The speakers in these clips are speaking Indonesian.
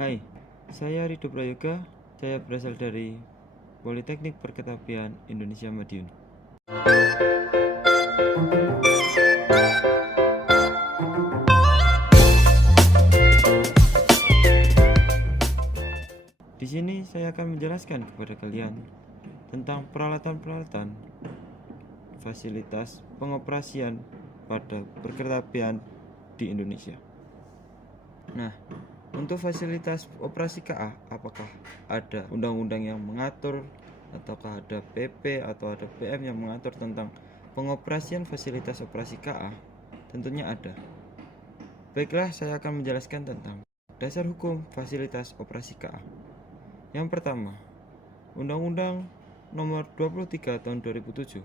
Hai, saya Rido Prayoga. Saya berasal dari Politeknik Perkeretapian Indonesia Madiun. Di sini saya akan menjelaskan kepada kalian tentang peralatan-peralatan fasilitas pengoperasian pada perkeretapian di Indonesia. Nah, untuk fasilitas operasi KA, apakah ada undang-undang yang mengatur, ataukah ada PP atau ada PM yang mengatur tentang pengoperasian fasilitas operasi KA? Tentunya ada. Baiklah, saya akan menjelaskan tentang dasar hukum fasilitas operasi KA. Yang pertama, Undang-Undang Nomor 23 Tahun 2007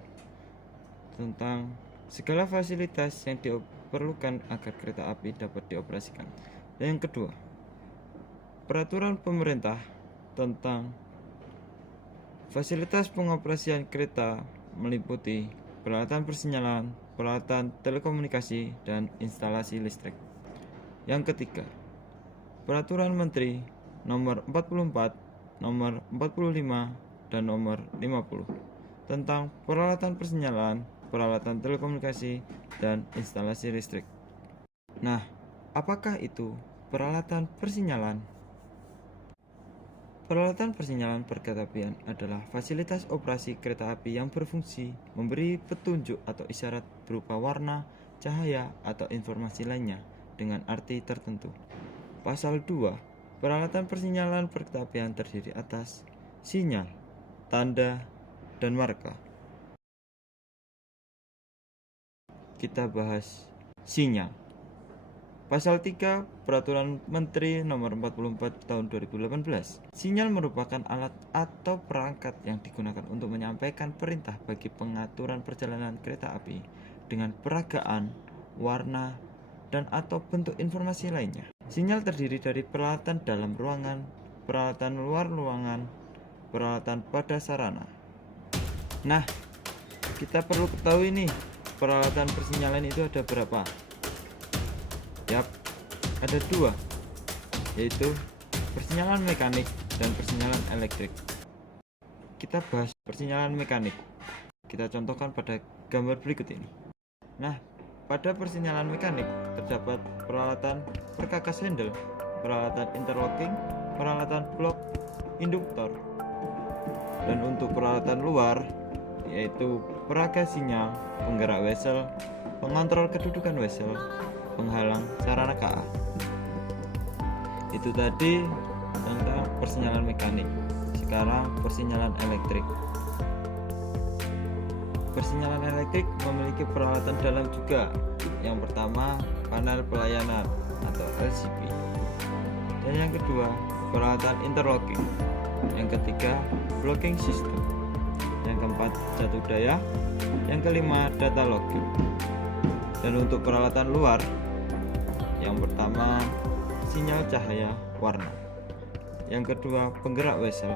tentang segala fasilitas yang diperlukan agar kereta api dapat dioperasikan. Dan yang kedua, Peraturan Pemerintah tentang fasilitas pengoperasian kereta meliputi peralatan persinyalan, peralatan telekomunikasi, dan instalasi listrik. Yang ketiga, Peraturan Menteri Nomor 44, Nomor 45, dan Nomor 50 tentang peralatan persinyalan, peralatan telekomunikasi, dan instalasi listrik. Nah, apakah itu peralatan persinyalan? Peralatan persinyalan perkeretapian adalah fasilitas operasi kereta api yang berfungsi memberi petunjuk atau isyarat berupa warna, cahaya, atau informasi lainnya dengan arti tertentu. Pasal 2, peralatan persinyalan perkeretapian terdiri atas sinyal, tanda, dan marka. Kita bahas sinyal. Pasal 3 Peraturan Menteri Nomor 44 Tahun 2018. Sinyal merupakan alat atau perangkat yang digunakan untuk menyampaikan perintah bagi pengaturan perjalanan kereta api dengan peragaan, warna, dan atau bentuk informasi lainnya. Sinyal terdiri dari peralatan dalam ruangan, peralatan luar ruangan, peralatan pada sarana. Nah, kita perlu ketahui nih, peralatan persinyalan itu ada berapa? Yap, ada dua, yaitu persinyalan mekanik dan persinyalan elektrik. Kita bahas persinyalan mekanik. Kita contohkan pada gambar berikut ini. Nah, pada persinyalan mekanik terdapat peralatan perkakas handle, peralatan interlocking, peralatan blok induktor. Dan untuk peralatan luar, yaitu peraga sinyal, penggerak wesel, pengontrol kedudukan wesel, penghalang sarana KA. Itu tadi tentang persinyalan mekanik. Sekarang persinyalan elektrik. Persinyalan elektrik memiliki peralatan dalam juga. Yang pertama, panel pelayanan atau LCP. Dan yang kedua, peralatan interlocking. Yang ketiga, blocking system. Yang keempat, jatuh daya. Yang kelima, data logging. Dan untuk peralatan luar, yang pertama, sinyal cahaya warna. Yang kedua, penggerak wesel.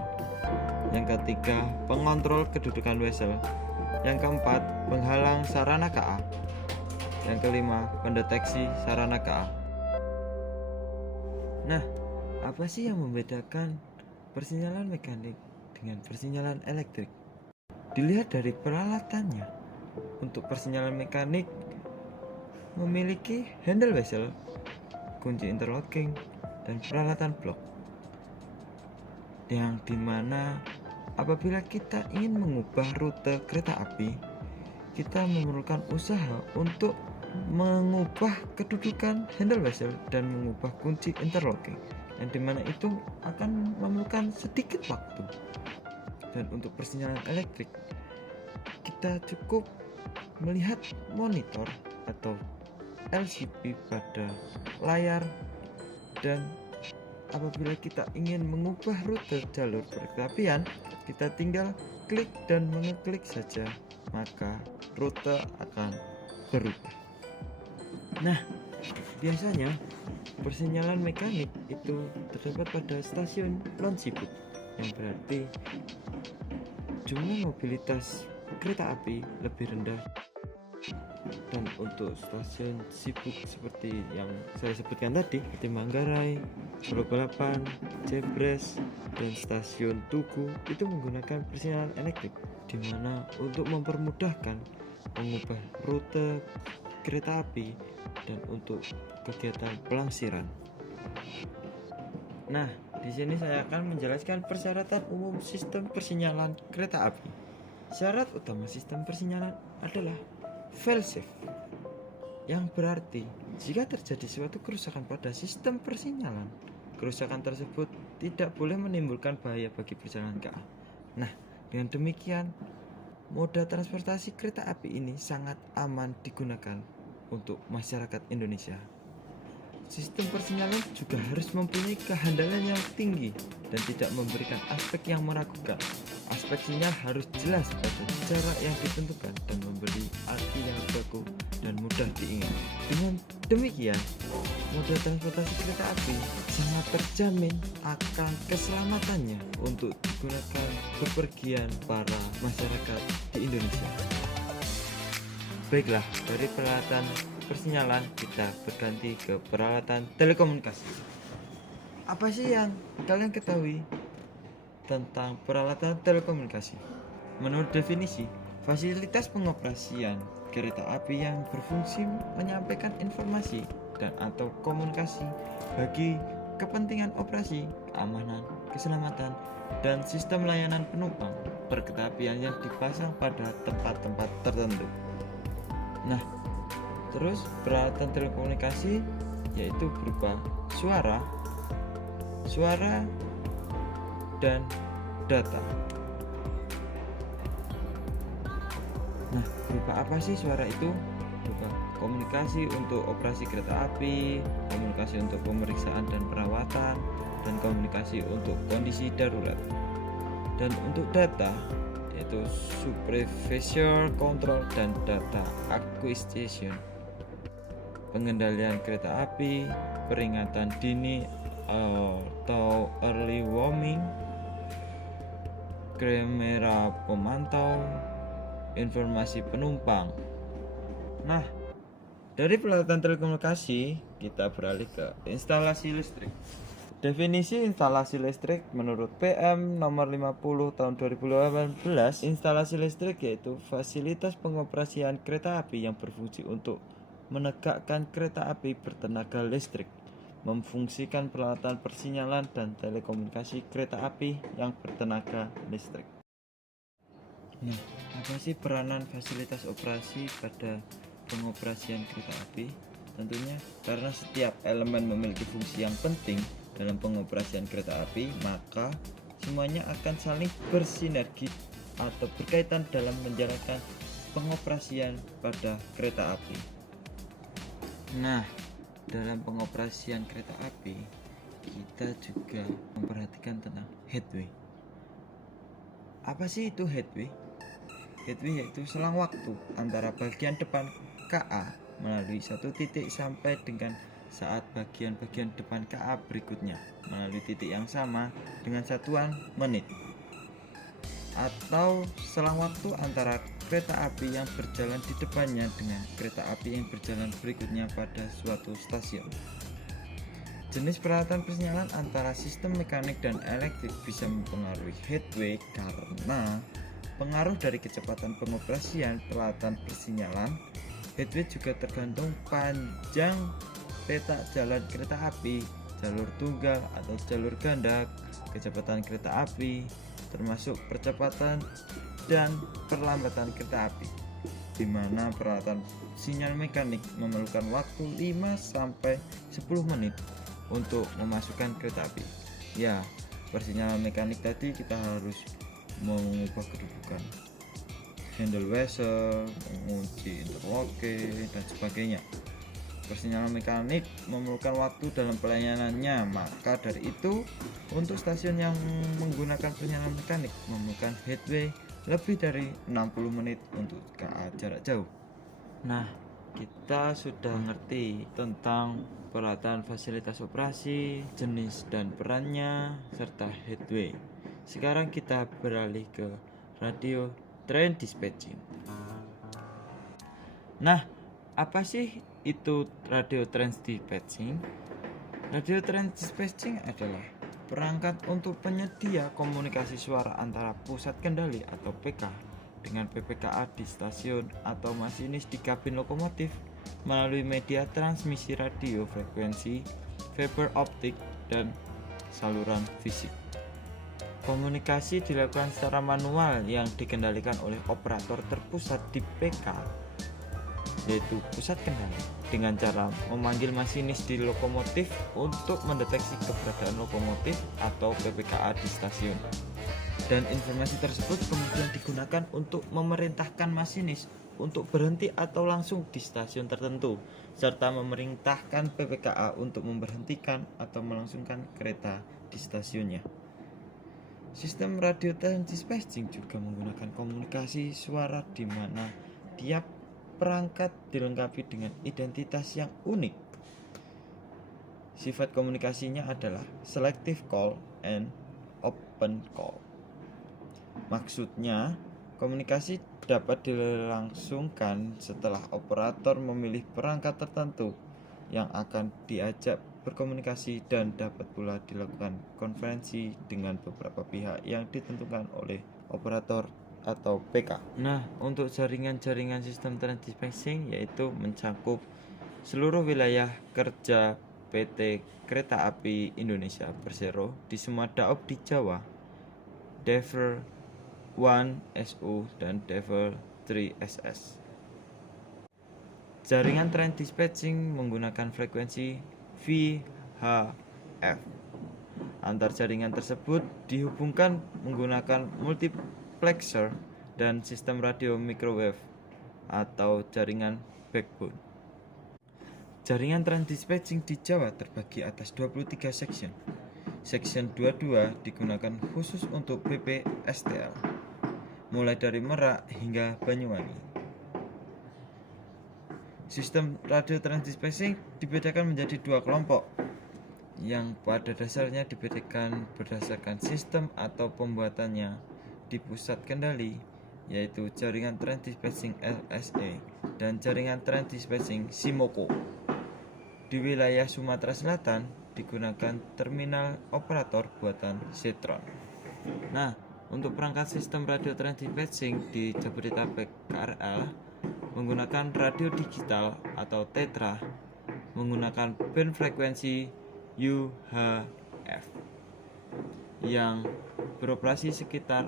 Yang ketiga, pengontrol kedudukan wesel. Yang keempat, penghalang sarana KA. Yang kelima, pendeteksi sarana KA. Nah, apa sih yang membedakan persinyalan mekanik dengan persinyalan elektrik? Dilihat dari peralatannya. Untuk persinyalan mekanik memiliki handle wesel, kunci interlocking, dan peralatan blok, yang dimana apabila kita ingin mengubah rute kereta api, kita memerlukan usaha untuk mengubah kedudukan handle wesel dan mengubah kunci interlocking, yang dimana itu akan memerlukan sedikit waktu. Dan untuk persinyalan elektrik, kita cukup melihat monitor atau LCD pada layar, dan apabila kita ingin mengubah rute jalur perkeretapian, kita tinggal klik dan mengeklik saja, maka rute akan berubah. Nah, biasanya persinyalan mekanik itu terdapat pada stasiun non-sibuk, yang berarti jumlah mobilitas kereta api lebih rendah. Dan untuk stasiun sibuk seperti yang saya sebutkan tadi, seperti Manggarai, Pulau Balapan, Jebres, dan stasiun Tugu itu menggunakan persinyalan elektrik, di mana untuk mempermudahkan mengubah rute kereta api dan untuk kegiatan pelangsiran. Nah, di sini saya akan menjelaskan persyaratan umum sistem persinyalan kereta api. Syarat utama sistem persinyalan adalah fail-safe, yang berarti jika terjadi suatu kerusakan pada sistem persinyalan, kerusakan tersebut tidak boleh menimbulkan bahaya bagi perjalanan KA. Nah, dengan demikian, moda transportasi kereta api ini sangat aman digunakan untuk masyarakat Indonesia. Sistem persinyalan juga harus mempunyai kehandalan yang tinggi dan tidak memberikan aspek yang meragukan. Aspek sinyal harus jelas pada jarak yang ditentukan dan memberi arti yang baku dan mudah diingat. Dengan demikian, moda transportasi kereta api sangat terjamin akan keselamatannya untuk digunakan bepergian para masyarakat di Indonesia. Baiklah, dari peralatan persinyalan kita berganti ke peralatan telekomunikasi. Apa sih yang kalian ketahui tentang peralatan telekomunikasi? Menurut definisi, fasilitas pengoperasian kereta api yang berfungsi menyampaikan informasi dan atau komunikasi bagi kepentingan operasi, keamanan, keselamatan, dan sistem layanan penumpang perkereta-apian yang dipasang pada tempat-tempat tertentu. Nah, terus peralatan telekomunikasi yaitu berupa suara, dan data. Nah, berupa apa sih suara itu? Berupa komunikasi untuk operasi kereta api, komunikasi untuk pemeriksaan dan perawatan, dan komunikasi untuk kondisi darurat. Dan untuk data yaitu supervisor control dan data acquisition, pengendalian kereta api, peringatan dini atau early warning, kamera pemantau, informasi penumpang. Nah, dari peralatan telekomunikasi kita beralih ke instalasi listrik. Definisi instalasi listrik menurut PM nomor 50 tahun 2018, instalasi listrik yaitu fasilitas pengoperasian kereta api yang berfungsi untuk menegakkan kereta api bertenaga listrik, memfungsikan peralatan persinyalan dan telekomunikasi kereta api yang bertenaga listrik. Nah, apa sih peranan fasilitas operasi pada pengoperasian kereta api? Tentunya karena setiap elemen memiliki fungsi yang penting dalam pengoperasian kereta api, maka semuanya akan saling bersinergi atau berkaitan dalam menjalankan pengoperasian pada kereta api. Nah, dalam pengoperasian kereta api, kita juga memperhatikan tentang headway. Apa sih itu headway? Headway yaitu selang waktu antara bagian depan KA melalui satu titik sampai dengan saat bagian-bagian depan KA berikutnya melalui titik yang sama dengan satuan menit, atau selang waktu antara kereta api yang berjalan di depannya dengan kereta api yang berjalan berikutnya pada suatu stasiun. Jenis peralatan persinyalan antara sistem mekanik dan elektrik bisa mempengaruhi headway karena pengaruh dari kecepatan pengoperasian peralatan persinyalan. Headway juga tergantung panjang peta jalan kereta api, jalur tunggal atau jalur ganda, kecepatan kereta api, termasuk percepatan dan perlambatan kereta api, di mana peralatan sinyal mekanik memerlukan waktu 5-10 menit untuk memasukkan kereta api. Ya, persinyalan mekanik tadi kita harus mengubah kedudukan handle whistle, mengunci interlock dan sebagainya. Persinyalan mekanik memerlukan waktu dalam pelayanannya, maka dari itu untuk stasiun yang menggunakan persinyalan mekanik memerlukan headway lebih dari 60 menit untuk KA jarak jauh. Nah, kita sudah ngerti tentang peralatan fasilitas operasi, jenis dan perannya, serta headway. Sekarang kita beralih ke radio train dispatching. Nah, apa sih itu radio train dispatching? Radio Train Dispatching adalah perangkat untuk penyedia komunikasi suara antara pusat kendali atau PK dengan PPKA di stasiun atau masinis di kabin lokomotif melalui media transmisi radio frekuensi, fiber optik, dan saluran fisik. Komunikasi dilakukan secara manual yang dikendalikan oleh operator terpusat di PK, yaitu pusat kendali, dengan cara memanggil masinis di lokomotif untuk mendeteksi keberadaan lokomotif atau PPKA di stasiun. Dan informasi tersebut kemudian digunakan untuk memerintahkan masinis untuk berhenti atau langsung di stasiun tertentu, serta memerintahkan PPKA untuk memberhentikan atau melangsungkan kereta di stasiunnya. Sistem radio train dispatching juga menggunakan komunikasi suara di mana tiap perangkat dilengkapi dengan identitas yang unik. Sifat komunikasinya adalah selective call and open call. Maksudnya, komunikasi dapat dilangsungkan setelah operator memilih perangkat tertentu yang akan diajak berkomunikasi dan dapat pula dilakukan konferensi dengan beberapa pihak yang ditentukan oleh operator atau PK. Nah, untuk jaringan-jaringan sistem train dispatching yaitu mencakup seluruh wilayah kerja PT Kereta Api Indonesia Persero di semua daob di Jawa, Dever 1 SU dan Dever 3 SS. Jaringan train dispatching menggunakan frekuensi VHF. Antar jaringan tersebut dihubungkan menggunakan multiplexer dan sistem radio microwave atau jaringan backbone. Jaringan train dispatching di Jawa terbagi atas 23 section. Section 22 digunakan khusus untuk BP STL, mulai dari Merak hingga Banyuwangi. Sistem radio train dispatching dibedakan menjadi dua kelompok, yang pada dasarnya dibedakan berdasarkan sistem atau pembuatannya di pusat kendali, yaitu jaringan train dispatching LSE dan jaringan train dispatching Simoko. Di wilayah Sumatera Selatan digunakan terminal operator buatan Setron. Nah, untuk perangkat sistem radio train dispatching di Jabodetabek KRL menggunakan radio digital atau Tetra menggunakan band frekuensi UHF yang beroperasi sekitar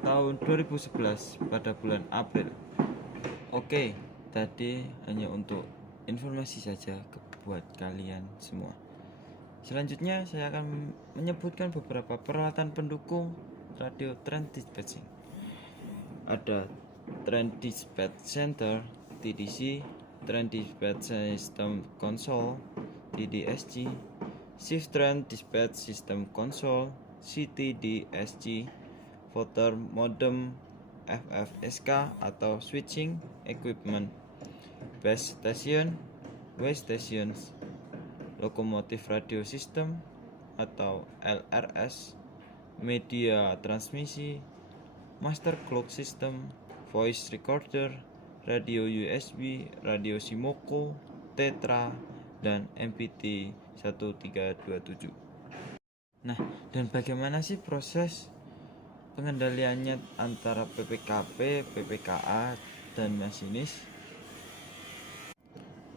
tahun 2011 pada bulan April. Oke, tadi hanya untuk informasi saja buat kalian semua. Selanjutnya saya akan menyebutkan beberapa peralatan pendukung radio train dispatching. Ada Train Dispatch Center (TDC), Train Dispatch System Console (TDSC), Shift Train Dispatch System Console (CTDSC), Voter Modem FFSK atau Switching Equipment, Base Station, Way Stations, Locomotive Radio System atau LRS, Media Transmisi, Master Clock System, Voice Recorder, Radio USB, Radio Simoko, Tetra, dan MPT 1327. Nah, dan bagaimana sih proses pengendaliannya antara PPKP, PPKA, dan masinis?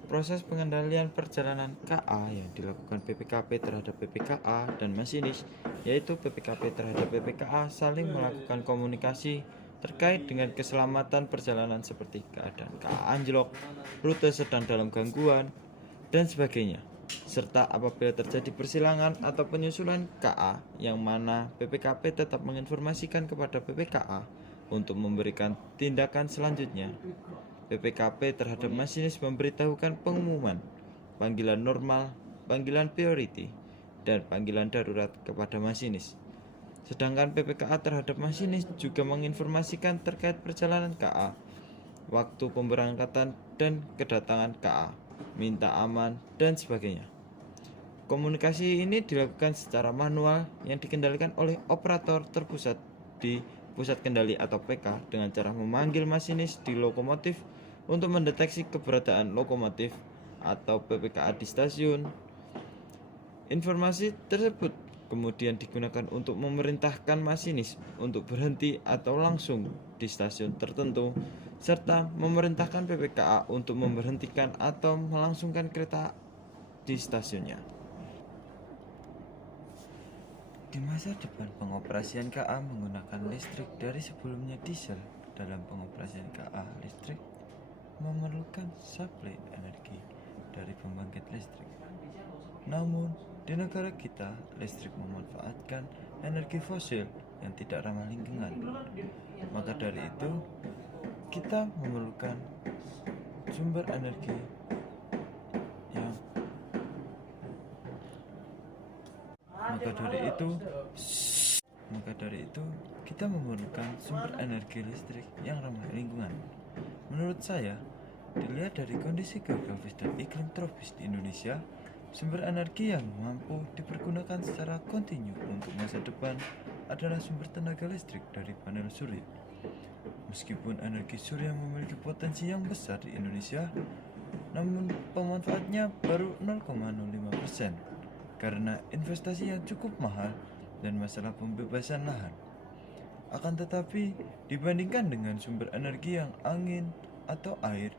Proses pengendalian perjalanan KA yang dilakukan PPKP terhadap PPKA dan masinis, yaitu PPKP terhadap PPKA saling melakukan komunikasi terkait dengan keselamatan perjalanan seperti keadaan KA anjlok, rute sedang dalam gangguan, dan sebagainya, serta apabila terjadi persilangan atau penyusulan KA yang mana PPKP tetap menginformasikan kepada PPKA untuk memberikan tindakan selanjutnya. PPKP terhadap masinis memberitahukan pengumuman, panggilan normal, panggilan priority, dan panggilan darurat kepada masinis. Sedangkan PPKA terhadap masinis juga menginformasikan terkait perjalanan KA, waktu pemberangkatan dan kedatangan KA, minta aman, dan sebagainya. Komunikasi ini dilakukan secara manual yang dikendalikan oleh operator terpusat di pusat kendali atau PK dengan cara memanggil masinis di lokomotif untuk mendeteksi keberadaan lokomotif atau PPKA di stasiun, Informasi tersebut kemudian digunakan untuk memerintahkan masinis untuk berhenti atau langsung di stasiun tertentu, serta memerintahkan PPKA untuk memberhentikan atau melangsungkan kereta di stasiunnya. Di masa depan pengoperasian KA menggunakan listrik dari sebelumnya diesel. Dalam pengoperasian KA listrik memerlukan suplai energi dari pembangkit listrik. Namun, di negara kita, listrik memanfaatkan energi fosil yang tidak ramah lingkungan. Maka dari itu, kita memerlukan sumber energi yang kita memerlukan sumber energi listrik yang ramah lingkungan. Menurut saya, dilihat dari kondisi geografis dan iklim tropis di Indonesia, sumber energi yang mampu dipergunakan secara kontinu untuk masa depan adalah sumber tenaga listrik dari panel surya. Meskipun energi surya memiliki potensi yang besar di Indonesia, namun pemanfaatnya baru 0,05% karena investasi yang cukup mahal dan masalah pembebasan lahan. Akan tetapi, dibandingkan dengan sumber energi yang angin atau air,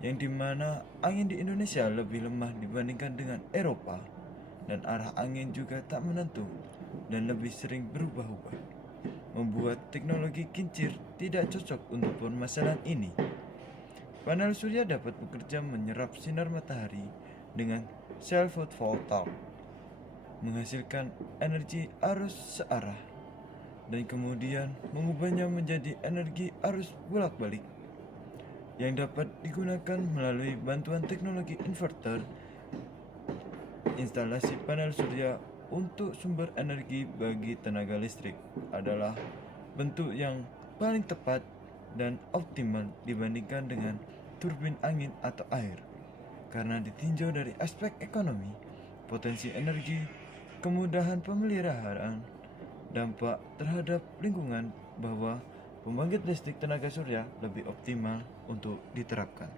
yang dimana angin di Indonesia lebih lemah dibandingkan dengan Eropa, dan arah angin juga tak menentu dan lebih sering berubah-ubah, membuat teknologi kincir tidak cocok untuk permasalahan ini. Panel surya dapat bekerja menyerap sinar matahari dengan sel fotovoltaik, menghasilkan energi arus searah, dan kemudian mengubahnya menjadi energi arus bolak-balik yang dapat digunakan melalui bantuan teknologi inverter. Instalasi panel surya untuk sumber energi bagi tenaga listrik adalah bentuk yang paling tepat dan optimal dibandingkan dengan turbin angin atau air, karena ditinjau dari aspek ekonomi, potensi energi, kemudahan pemeliharaan, dampak terhadap lingkungan, bahwa pembangkit listrik tenaga surya lebih optimal untuk diterapkan.